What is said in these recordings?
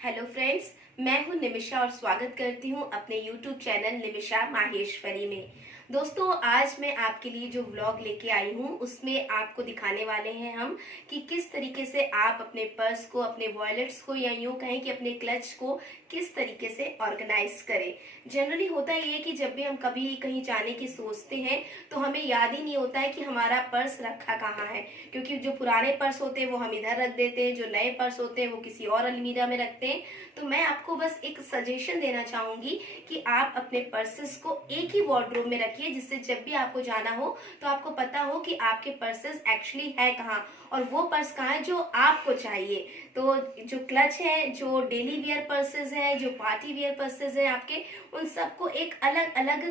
Hello friends, मैं हूं निमिषा और स्वागत करती हूं अपने YouTube चैनल निमिषा माहेश्वरी में। दोस्तों, आज मैं आपके लिए जो व्लॉग लेके आई हूं उसमें आपको दिखाने वाले हैं हम कि किस तरीके से आप अपने पर्स को, अपने वॉलेट्स को या यूं कहें कि अपने क्लच को किस तरीके से ऑर्गेनाइज करें। जनरली होता ये कि जब भी हम कभी कहीं जाने की सोचते हैं तो हमें याद ही नहीं होता है कि हमारा पर्स रखा कहाँ है, क्योंकि जो पुराने पर्स होते हैं वो हम इधर रख देते हैं, जो नए पर्स होते हैं वो किसी और अलमीरा में रखते हैं। तो मैं आपको बस एक सजेशन देना चाहूंगी कि आप अपने पर्सेस को एक ही वार्डरोब में रखिए, जिससे जब भी आपको जाना हो तो आपको पता हो कि आपके पर्सेस एक्चुअली है कहाँ और वो पर्स कहाँ है जो आपको चाहिए। तो जो क्लच है, जो डेली वियर पर्सेस है, जो पार्टी वियर पर्सेस है आपके, उन सबको एक अलग अलग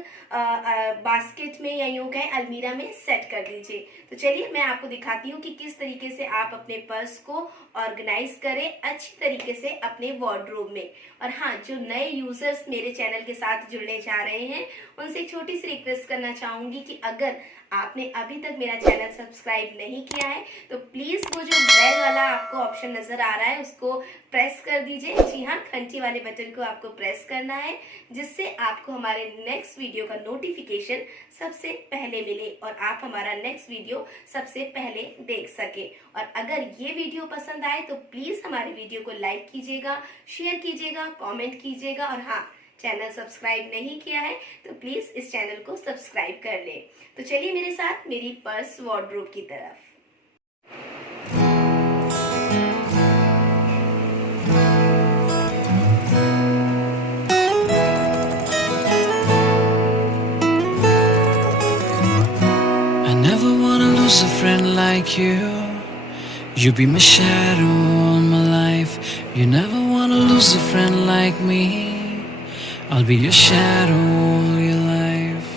बास्केट में या यूं कहें अलमीरा में सेट कर दीजिए। तो चलिए मैं आपको दिखाती हूँ कि किस तरीके से आप अपने पर्स को ऑर्गेनाइज करें अच्छी तरीके से अपने वार्डरोब में। और हाँ, जो नए यूजर्स मेरे चैनल के साथ जुड़ने जा रहे हैं उनसे एक छोटी सी रिक्वेस्ट करना चाहूंगी कि अगर आपने अभी तक मेरा चैनल सब्सक्राइब नहीं किया है तो प्लीज वो जो बेल वाला आपको ऑप्शन नजर आ रहा है उसको प्रेस कर दीजिए। जी हाँ, घंटी वाले बटन को आपको प्रेस करना है, जिससे आपको हमारे नेक्स्ट वीडियो का नोटिफिकेशन सबसे पहले मिले और आप हमारा नेक्स्ट वीडियो सबसे पहले देख सके। और अगर ये वीडियो पसंद आए तो प्लीज हमारे वीडियो को लाइक कीजिएगा, शेयर कीजिएगा, कमेंट कीजिएगा और हाँ, चैनल सब्सक्राइब नहीं किया है तो प्लीज इस चैनल को सब्सक्राइब कर ले। तो चलिए मेरे साथ मेरी पर्स वार्डरोब की तरफ। I never wanna lose a friend like you. You be my shadow all my life. You never wanna lose a friend like me. I'll be your shadow all your life.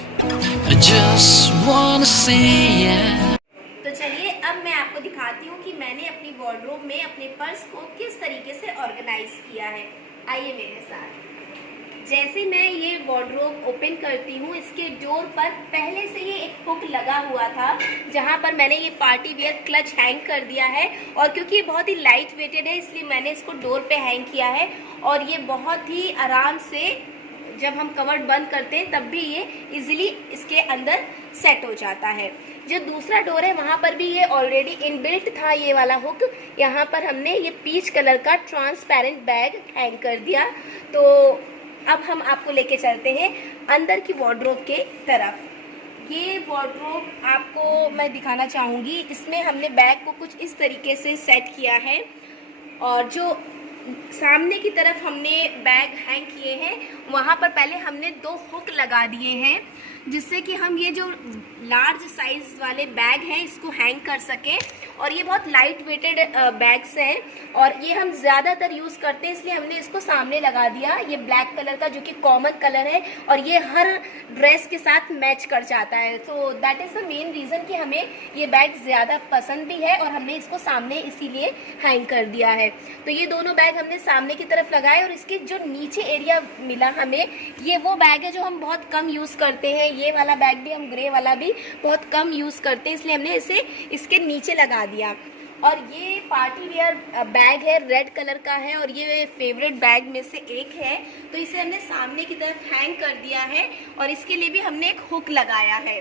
I just wanna say yeah. तो चलिए अब मैं आपको दिखाती हूँ कि मैंने अपनी वार्डरोब में अपने पर्स को किस तरीके से ऑर्गेनाइज किया है। आइए मेरे साथ। जैसे मैं ये वार्डरोब ओपन करती हूँ, इसके डोर पर पहले से ही एक हुक लगा हुआ था जहाँ पर मैंने ये पार्टी वियर क्लच हैंग कर दिया है। और क्योंकि ये बहुत ही लाइट वेटेड है इसलिए मैंने इसको डोर पे हैंग किया है और ये बहुत ही आराम से जब हम कवर्ड बंद करते हैं तब भी ये इजीली इसके अंदर सेट हो जाता है। जो दूसरा डोर है वहाँ पर भी ये ऑलरेडी इनबिल्ट था, ये वाला हुक। यहाँ पर हमने ये पीच कलर का ट्रांसपेरेंट बैग हैंग कर दिया। तो अब हम आपको लेके चलते हैं अंदर की वार्डरोब के तरफ। ये वार्डरोब आपको मैं दिखाना चाहूँगी। इसमें हमने बैग को कुछ इस तरीके से सेट किया है और जो सामने की तरफ हमने बैग हैंग किए हैं वहाँ पर पहले हमने 2 हुक लगा दिए हैं, जिससे कि हम ये जो लार्ज साइज वाले बैग हैं इसको हैंग कर सकें। और ये बहुत लाइट वेटेड बैग्स हैं और ये हम ज़्यादातर यूज़ करते हैं, इसलिए हमने इसको सामने लगा दिया। ये ब्लैक कलर का जो कि कॉमन कलर है और ये हर ड्रेस के साथ मैच कर जाता है। तो that is the main reason कि हमें ये बैग ज़्यादा पसंद भी है और हमने इसको सामने इसीलिए हैंग कर दिया है। तो ये दोनों बैग हमने सामने की तरफ लगाए और इसके जो नीचे एरिया मिला हमें, ये वो बैग है जो हम बहुत कम यूज़ करते हैं। ये वाला बैग भी, हम ग्रे वाला भी बहुत कम यूज़ करते हैं, इसलिए हमने इसे इसके नीचे लगा दिया। और ये पार्टी वियर बैग है, रेड कलर का है और ये फेवरेट बैग में से एक है। तो इसे हमने सामने की तरफ हैंग कर दिया है और इसके लिए भी हमने एक हुक लगाया है।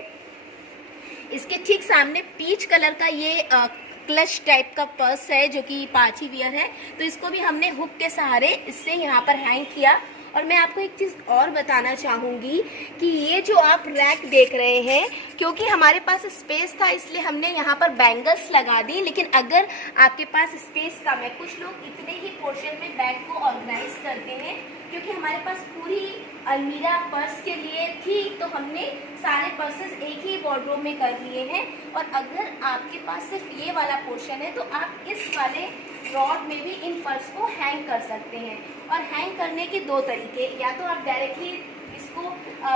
इसके ठीक सामने पीच कलर का ये क्लच टाइप का पर्स है जो कि पार्टी वियर है, तो इसको भी हमने हुक के सहारे इससे यहाँ पर हैंग किया। और मैं आपको एक चीज़ और बताना चाहूँगी कि ये जो आप रैक देख रहे हैं, क्योंकि हमारे पास स्पेस था इसलिए हमने यहाँ पर बैंगल्स लगा दी। लेकिन अगर आपके पास स्पेस कम है, कुछ लोग इतने ही पोर्शन में बैग को ऑर्गेनाइज करते हैं, क्योंकि हमारे पास पूरी अलमीरा पर्स के लिए थी तो हमने सारे पर्सेस एक ही वार्डरोब में कर लिए हैं। और अगर आपके पास सिर्फ ये वाला पोर्शन है तो आप इस वाले रॉड में भी इन पर्स को हैंग कर सकते हैं। और हैंग करने के 2 तरीके, या तो आप डायरेक्टली इसको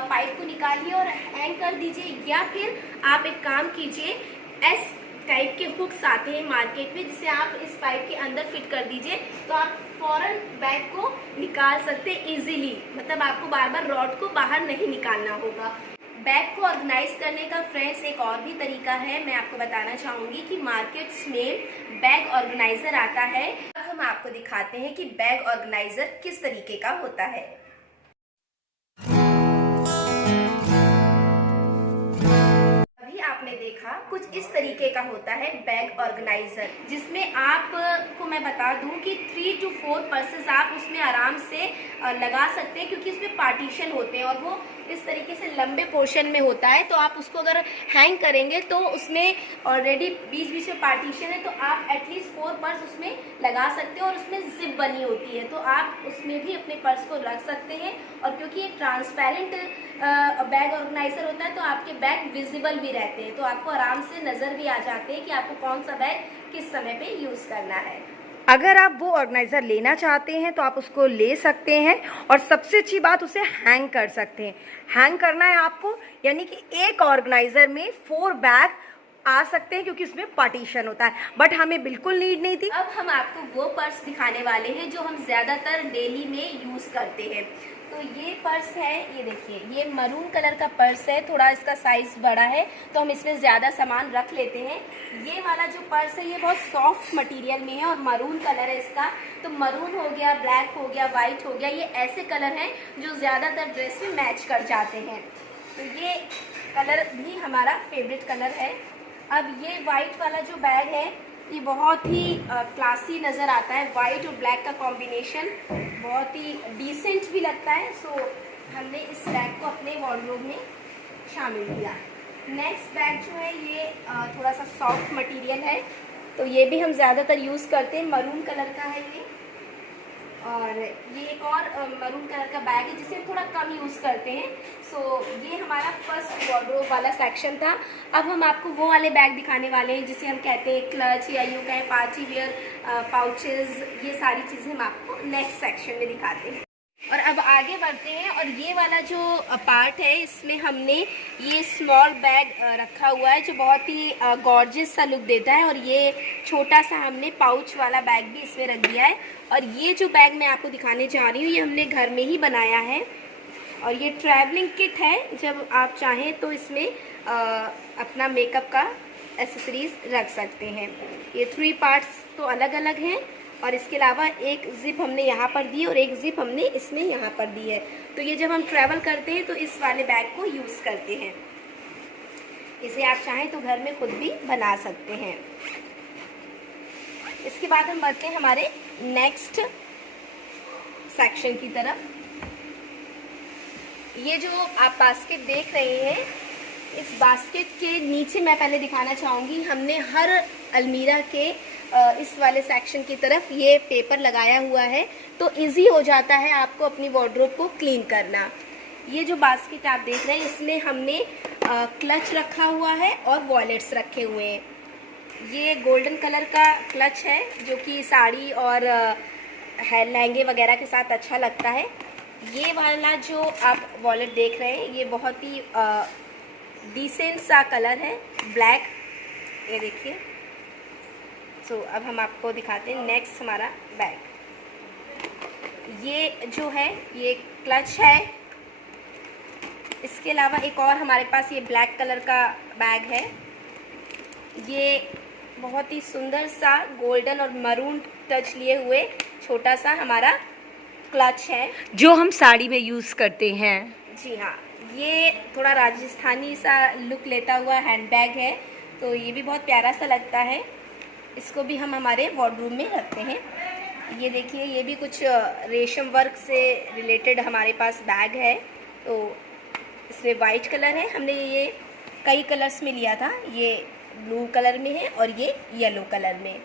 पाइप को निकालिए और हैंग कर दीजिए, या फिर आप एक काम कीजिए, एस टाइप के हुक्स आते हैं मार्केट में जिसे आप इस पाइप के अंदर फिट कर दीजिए तो आप फौरन बैग को निकाल सकते हैं इजीली। मतलब आपको बार बार रॉड को बाहर नहीं निकालना होगा। बैग को ऑर्गेनाइज करने का फ्रेंड्स एक और भी तरीका है, मैं आपको बताना चाहूँगी कि मार्केट्स में बैग ऑर्गेनाइजर आता है। हम आपको दिखाते हैं कि बैग ऑर्गेनाइजर किस तरीके का होता है। अभी आपने देखा कुछ इस तरीके का होता है बैग ऑर्गेनाइजर, जिसमें आपको मैं बता दूं कि 3 to 4 पर्सेस आप उसमें आराम से लगा सकते हैं, क्योंकि उसमें पार्टीशन होते हैं और वो इस तरीके से लंबे पोर्शन में होता है। तो आप उसको अगर हैंग करेंगे तो उसमें ऑलरेडी बीच बीच में पार्टीशन है, तो आप एटलीस्ट 4 पर्स उसमें लगा सकते हैं और उसमें जिप बनी होती है, तो आप उसमें भी अपने पर्स को रख सकते हैं। और क्योंकि ये ट्रांसपेरेंट बैग ऑर्गेनाइजर होता है तो आपके बैग विजिबल भी रहते हैं, तो आपको आराम से नज़र भी आ जाते हैं कि आपको कौन सा बैग किस समय पे यूज़ करना है। अगर आप वो ऑर्गेनाइज़र लेना चाहते हैं तो आप उसको ले सकते हैं, और सबसे अच्छी बात उसे हैंग कर सकते हैं। हैंग करना है आपको, यानी कि एक ऑर्गेनाइज़र में 4 बैग आ सकते हैं, क्योंकि इसमें पार्टीशन होता है, बट हमें बिल्कुल नीड नहीं थी। अब हम आपको वो पर्स दिखाने वाले हैं जो हम ज़्यादातर डेली में यूज़ करते हैं। तो ये पर्स है, ये देखिए, ये मरून कलर का पर्स है, थोड़ा इसका साइज़ बड़ा है तो हम इसमें ज़्यादा सामान रख लेते हैं। ये वाला जो पर्स है ये बहुत सॉफ्ट मटेरियल में है और मरून कलर है इसका, तो मरून हो गया, ब्लैक हो गया, वाइट हो गया, ये ऐसे कलर हैं जो ज़्यादातर ड्रेस में मैच कर जाते हैं। तो ये कलर भी हमारा फेवरेट कलर है। अब ये वाइट वाला जो बैग है ये बहुत ही क्लासी नज़र आता है, वाइट और ब्लैक का कॉम्बिनेशन बहुत ही डिसेंट भी लगता है। सो हमने इस बैग को अपने वार्डरोब में शामिल किया। नेक्स्ट बैग जो है ये थोड़ा सा सॉफ्ट मटेरियल है, तो ये भी हम ज़्यादातर यूज़ करते हैं, मरून कलर का है ये। और ये एक और मरून कलर का बैग है जिसे हम थोड़ा कम यूज़ करते हैं। सो ये हमारा फर्स्ट वार्डरोब वाला सेक्शन था। अब हम आपको वो वाले बैग दिखाने वाले हैं जिसे हम कहते हैं क्लच, या यूँ कहें पार्टी वियर पाउचेस। ये सारी चीज़ें हम आपको नेक्स्ट सेक्शन में दिखाते हैं। और अब आगे बढ़ते हैं, और ये वाला जो पार्ट है इसमें हमने ये स्मॉल बैग रखा हुआ है जो बहुत ही गॉर्जियस सा लुक देता है, और ये छोटा सा हमने पाउच वाला बैग भी इसमें रख दिया है। और ये जो बैग मैं आपको दिखाने जा रही हूँ ये हमने घर में ही बनाया है, और ये ट्रैवलिंग किट है, जब आप चाहें तो इसमें अपना मेकअप का एसेसरीज रख सकते हैं। ये 3 पार्ट्स तो अलग अलग हैं, और इसके अलावा एक ज़िप हमने यहाँ पर दी और एक ज़िप हमने इसमें यहाँ पर दी है। तो ये जब हम ट्रैवल करते हैं तो इस वाले बैग को यूज़ करते हैं। इसे आप चाहें तो घर में खुद भी बना सकते हैं। इसके बाद हम बढ़ते हैं हमारे नेक्स्ट सेक्शन की तरफ। ये जो आप बास्केट देख रहे हैं, इस बास्केट के नीचे मैं पहले दिखाना चाहूँगी, हमने हर अलमीरा के इस वाले सेक्शन की तरफ ये पेपर लगाया हुआ है, तो इजी हो जाता है आपको अपनी वार्डरोब को क्लीन करना। ये जो बास्केट आप देख रहे हैं इसमें हमने क्लच रखा हुआ है और वॉलेट्स रखे हुए हैं। ये गोल्डन कलर का क्लच है जो कि साड़ी और लहंगे वगैरह के साथ अच्छा लगता है। ये वाला जो आप वॉलेट देख रहे हैं ये बहुत ही डिसेंट सा कलर है, ब्लैक, ये देखिए। सो अब हम आपको दिखाते हैं नेक्स्ट हमारा बैग। ये जो है ये क्लच है। इसके अलावा एक और हमारे पास ये ब्लैक कलर का बैग है। ये बहुत ही सुंदर सा गोल्डन और मरून टच लिए हुए छोटा सा हमारा क्लच है जो हम साड़ी में यूज़ करते हैं। जी हाँ, ये थोड़ा राजस्थानी सा लुक लेता हुआ हैंडबैग है, तो ये भी बहुत प्यारा सा लगता है। इसको भी हम हमारे वार्डरूम में रखते हैं। ये देखिए, ये भी कुछ रेशम वर्क से रिलेटेड हमारे पास बैग है। तो इसमें वाइट कलर है, हमने ये कई कलर्स में लिया था, ये ब्लू कलर में है और ये येलो कलर में।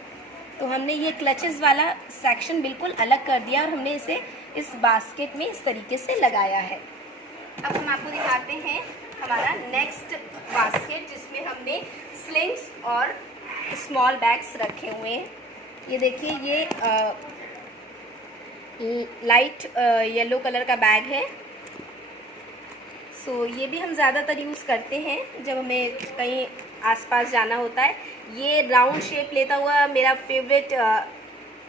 तो हमने ये क्लचेस वाला सेक्शन बिल्कुल अलग कर दिया और हमने इसे इस बास्केट में इस तरीके से लगाया है। अब हम आपको दिखाते हैं हमारा नेक्स्ट बास्केट, जिसमें हमने स्लिंग्स और स्मॉल बैग्स रखे हुए हैं। ये देखिए, ये लाइट येलो कलर का बैग है। सो ये भी हम ज़्यादातर यूज़ करते हैं जब हमें कहीं आसपास जाना होता है। ये राउंड शेप लेता हुआ मेरा favourite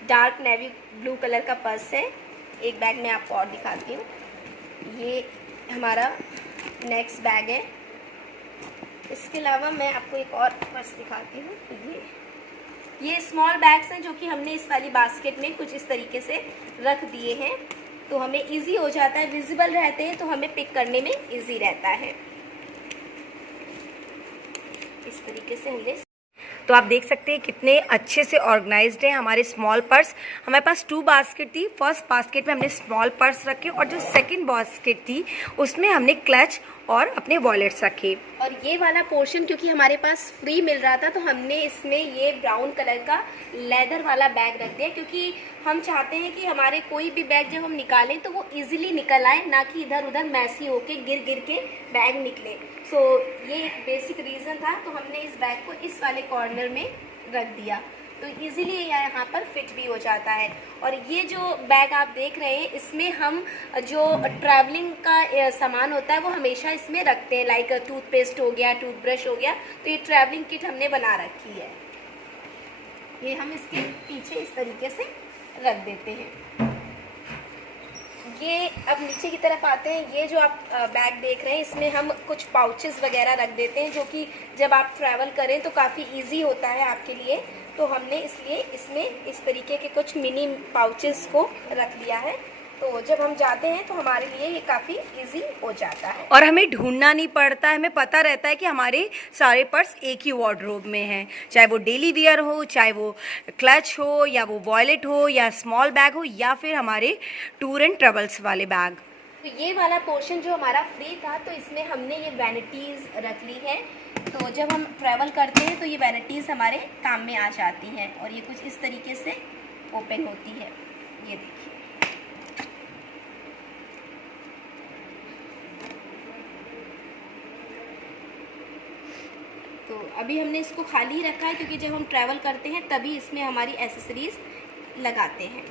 dark navy blue colour का पर्स है। एक बैग मैं आपको और दिखाती हूँ। ये हमारा नेक्स्ट बैग है। इसके अलावा मैं आपको एक और पर्स दिखाती हूँ। ये स्मॉल बैग्स हैं जो कि हमने इस वाली बास्केट में कुछ इस तरीके से रख दिए हैं, तो हमें इजी हो जाता है, विजिबल रहते हैं तो हमें पिक करने में इजी रहता है। इस तरीके से हमने, तो आप देख सकते हैं कितने अच्छे से ऑर्गेनाइज्ड है हमारे स्मॉल पर्स। हमारे पास 2 बास्केट थी, फर्स्ट बास्केट में हमने स्मॉल पर्स रखे और जो सेकंड बास्केट थी उसमें हमने क्लच और अपने वॉलेट्स रखे। और ये वाला पोर्शन क्योंकि हमारे पास फ्री मिल रहा था तो हमने इसमें ये ब्राउन कलर का लेदर वाला बैग रख दिया, क्योंकि हम चाहते हैं कि हमारे कोई भी बैग जब हम निकालें तो वो इजीली निकल आए, ना कि इधर उधर मैसी होके गिर गिर के बैग निकले। सो ये एक बेसिक रीज़न था, तो हमने इस बैग को इस वाले कॉर्नर में रख दिया तो इजीली यहाँ पर फिट भी हो जाता है। और ये जो बैग आप देख रहे हैं इसमें हम जो ट्रैवलिंग का सामान होता है वो हमेशा इसमें रखते हैं, लाइक टूथपेस्ट हो गया, टूथब्रश हो गया, तो ये ट्रैवलिंग किट हमने बना रखी है। ये हम इसके पीछे इस तरीके से रख देते हैं। ये अब नीचे की तरफ आते हैं। ये जो आप बैग देख रहे हैं इसमें हम कुछ पाउचेस वगैरह रख देते हैं जो कि जब आप ट्रैवल करें तो काफ़ी इजी होता है आपके लिए, तो हमने इसलिए इसमें इस तरीके के कुछ मिनी पाउचेस को रख लिया है, तो जब हम जाते हैं तो हमारे लिए ये काफ़ी इजी हो जाता है और हमें ढूंढना नहीं पड़ता है, हमें पता रहता है कि हमारे सारे पर्स एक ही वार्डरोब में हैं, चाहे वो डेली वियर हो, चाहे वो क्लच हो, या वो वॉलेट हो, या स्मॉल बैग हो, या फिर हमारे टूर एंड ट्रेवल्स वाले बैग। तो ये वाला पोर्शन जो हमारा फ्री था तो इसमें हमने ये वैनिटीज़ रख ली है, तो जब हम ट्रैवल करते हैं तो ये वैनिटीज़ हमारे काम में आ जाती हैं और ये कुछ इस तरीके से ओपन होती है। ये देखिए, तो अभी हमने इसको खाली ही रखा है क्योंकि जब हम ट्रैवल करते हैं तभी इसमें हमारी एसेसरीज लगाते हैं।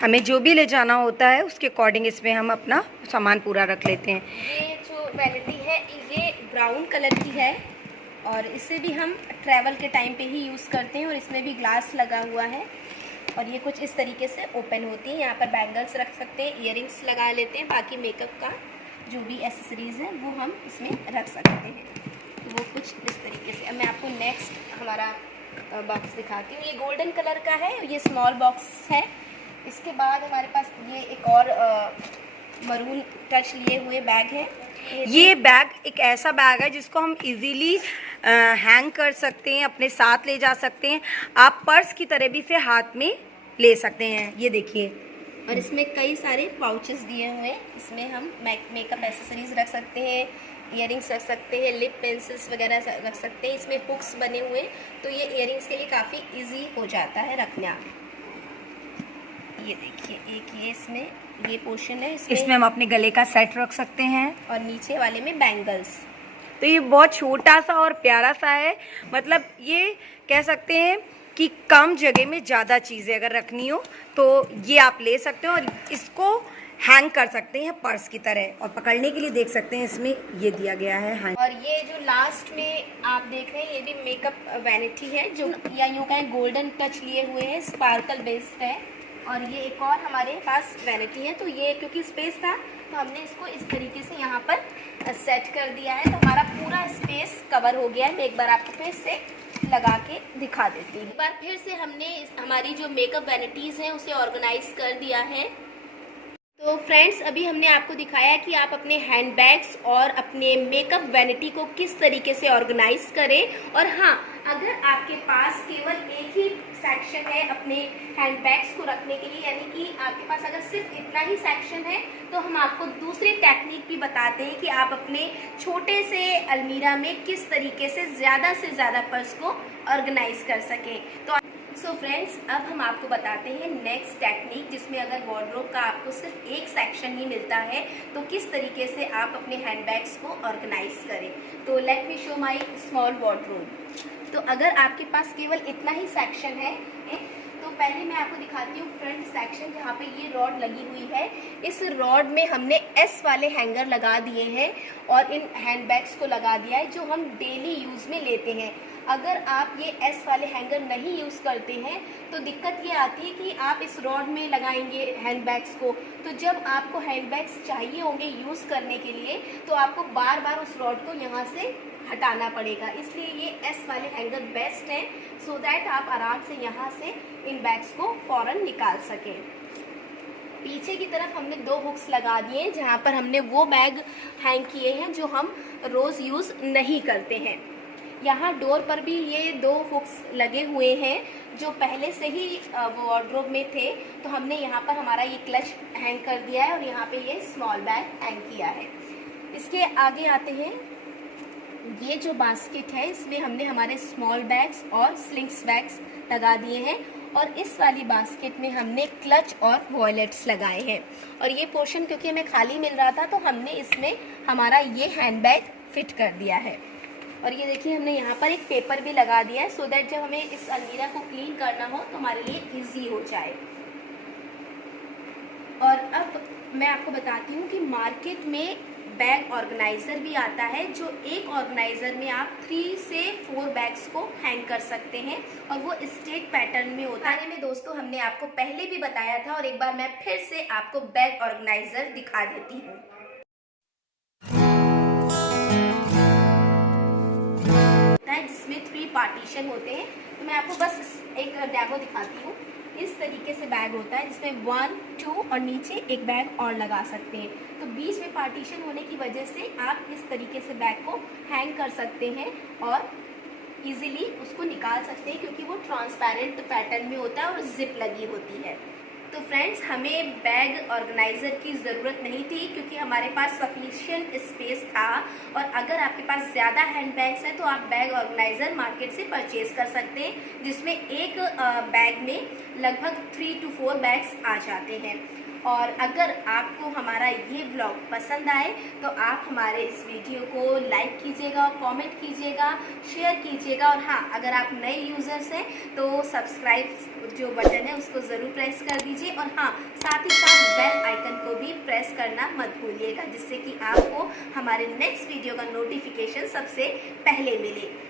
हमें जो भी ले जाना होता है उसके अकॉर्डिंग इसमें हम अपना सामान पूरा रख लेते हैं। ये जो वैनिटी है ये ब्राउन कलर की है और इसे भी हम ट्रैवल के टाइम पे ही यूज़ करते हैं और इसमें भी ग्लास लगा हुआ है और ये कुछ इस तरीके से ओपन होती है। यहाँ पर बैंगल्स रख सकते हैं, इयररिंग्स लगा लेते हैं, बाकी मेकअप का जो भी एसेसरीज़ है वो हम इसमें रख सकते हैं। तो वो कुछ इस तरीके से। अब मैं आपको नेक्स्ट हमारा बॉक्स दिखाती हूँ। ये गोल्डन कलर का है, ये स्मॉल बॉक्स है। इसके बाद हमारे पास ये एक और मरून टच लिए हुए बैग है। ये बैग एक ऐसा बैग है जिसको हम इजीली हैंग कर सकते हैं, अपने साथ ले जा सकते हैं। आप पर्स की तरह भी इसे हाथ में ले सकते हैं। ये देखिए, और इसमें कई सारे पाउचेस दिए हुए हैं। इसमें हम मेकअप एसेसरीज रख सकते हैं, इयररिंग्स रख सकते हैं, लिप पेंसिल्स वगैरह रख सकते हैं। इसमें हुक्स बने हुए, तो ये इयररिंग्स के लिए काफ़ी इजी हो जाता है रखना। ये देखिए, एक ये इसमें ये पोर्शन है, इसमें हम अपने गले का सेट रख सकते हैं और नीचे वाले में बैंगल्स। तो ये बहुत छोटा सा और प्यारा सा है, मतलब ये कह सकते हैं कि कम जगह में ज़्यादा चीज़ें अगर रखनी हो तो ये आप ले सकते हो और इसको हैंग कर सकते हैं पर्स की तरह। और पकड़ने के लिए देख सकते हैं इसमें ये दिया गया है हैंग। और ये जो लास्ट में आप देख रहे हैं ये भी मेकअप वैनिटी है, जो या यूँ कहें गोल्डन टच लिए हुए हैं, स्पार्कल बेस्ड है। और ये एक और हमारे पास वैनिटी है, तो ये क्योंकि स्पेस था तो हमने इसको इस तरीके से यहाँ पर सेट कर दिया है, तो हमारा पूरा स्पेस कवर हो गया है। मैं एक बार आपको फिर से लगा के दिखा देती हूँ। एक बार फिर से हमने हमारी जो मेकअप वैनिटीज़ हैं उसे ऑर्गेनाइज कर दिया है। तो फ्रेंड्स, अभी हमने आपको दिखाया कि आप अपने हैंडबैग्स और अपने मेकअप वैनिटी को किस तरीके से ऑर्गेनाइज करें। और हाँ, अगर आपके पास केवल एक ही सेक्शन है अपने हैंडबैग्स को रखने के लिए, यानी कि आपके पास अगर सिर्फ इतना ही सेक्शन है, तो हम आपको दूसरी टेक्निक भी बताते हैं कि आप अपने छोटे से अलमीरा में किस तरीके से ज़्यादा पर्स को ऑर्गेनाइज कर सकें। तो सो फ्रेंड्स, अब हम आपको बताते हैं नेक्स्ट टेक्निक, जिसमें अगर वार्डरोब का आपको सिर्फ एक सेक्शन ही मिलता है तो किस तरीके से आप अपने हैंडबैग्स को ऑर्गेनाइज करें। तो let me show my small wardrobe. तो अगर आपके पास केवल इतना ही सेक्शन है तो पहले मैं आपको दिखाती हूँ फ्रंट सेक्शन, जहाँ पे ये रॉड लगी हुई है। इस रॉड में हमने एस वाले हैंगर लगा दिए हैं और इन हैंडबैग्स को लगा दिया है जो हम डेली यूज़ में लेते हैं। अगर आप ये एस वाले हैंगर नहीं यूज़ करते हैं तो दिक्कत ये आती है कि आप इस रॉड में लगाएंगे हैंडबैग्स को, तो जब आपको हैंडबैग्स चाहिए होंगे यूज़ करने के लिए तो आपको बार बार उस रॉड को यहाँ से हटाना पड़ेगा, इसलिए ये एस वाले हैंगर बेस्ट हैं, सो दैट आप आराम से यहाँ से इन बैग्स को फ़ौरन निकाल सकें। पीछे की तरफ हमने 2 हुक्स लगा दिए हैं जहाँ पर हमने वो बैग हैंग किए हैं जो हम रोज़ यूज़ नहीं करते हैं। यहाँ डोर पर भी ये 2 हुक्स लगे हुए हैं जो पहले से ही वार्डरोब में थे, तो हमने यहाँ पर हमारा ये क्लच हैंग कर दिया है और यहाँ पे ये स्मॉल बैग हैंग किया है। इसके आगे आते हैं, ये जो बास्केट है इसमें हमने हमारे स्मॉल बैग्स और स्लिंग्स बैग्स लगा दिए हैं और इस वाली बास्केट में हमने क्लच और वॉलेट्स लगाए हैं। और ये पोर्शन क्योंकि हमें खाली मिल रहा था तो हमने इसमें हमारा ये हैंडबैग फिट कर दिया है। और ये देखिए हमने यहाँ पर एक पेपर भी लगा दिया है सो दैट जब हमें इस अलमीरा को क्लीन करना हो तो हमारे लिए ईजी हो जाए। और अब मैं आपको बताती हूँ कि मार्केट में बैग ऑर्गेनाइज़र भी आता है जो एक ऑर्गेनाइज़र में आप 3 से 4 बैग्स को हैंग कर सकते हैं और वो स्टेट पैटर्न में होता है। में दोस्तों हमने आपको पहले भी बताया था और एक बार मैं फिर से आपको बैग ऑर्गेनाइज़र दिखा देती हूँ। जिसमें 3 पार्टीशन होते हैं, तो मैं आपको बस एक डेमो दिखाती हूँ। इस तरीके से बैग होता है जिसमें 1, 2 और नीचे एक बैग और लगा सकते हैं। तो बीच में पार्टीशन होने की वजह से आप इस तरीके से बैग को हैंग कर सकते हैं और इजीली उसको निकाल सकते हैं क्योंकि वो ट्रांसपेरेंट पैटर्न में होता है और जिप लगी होती है। तो फ्रेंड्स हमें बैग ऑर्गेनाइज़र की ज़रूरत नहीं थी क्योंकि हमारे पास सफिशिएंट स्पेस था। और अगर आपके पास ज़्यादा हैंड बैग्स हैं तो आप बैग ऑर्गेनाइज़र मार्केट से परचेज़ कर सकते हैं जिसमें एक बैग में लगभग 3 to 4 बैग्स आ जाते हैं। और अगर आपको हमारा ये व्लॉग पसंद आए तो आप हमारे इस वीडियो को लाइक कीजिएगा, कमेंट कीजिएगा, शेयर कीजिएगा और हाँ, अगर आप नए यूज़र्स हैं तो सब्सक्राइब जो बटन है उसको ज़रूर प्रेस कर दीजिए और हाँ, साथ ही साथ बेल आइकन को भी प्रेस करना मत भूलिएगा जिससे कि आपको हमारे नेक्स्ट वीडियो का नोटिफिकेशन सबसे पहले मिले।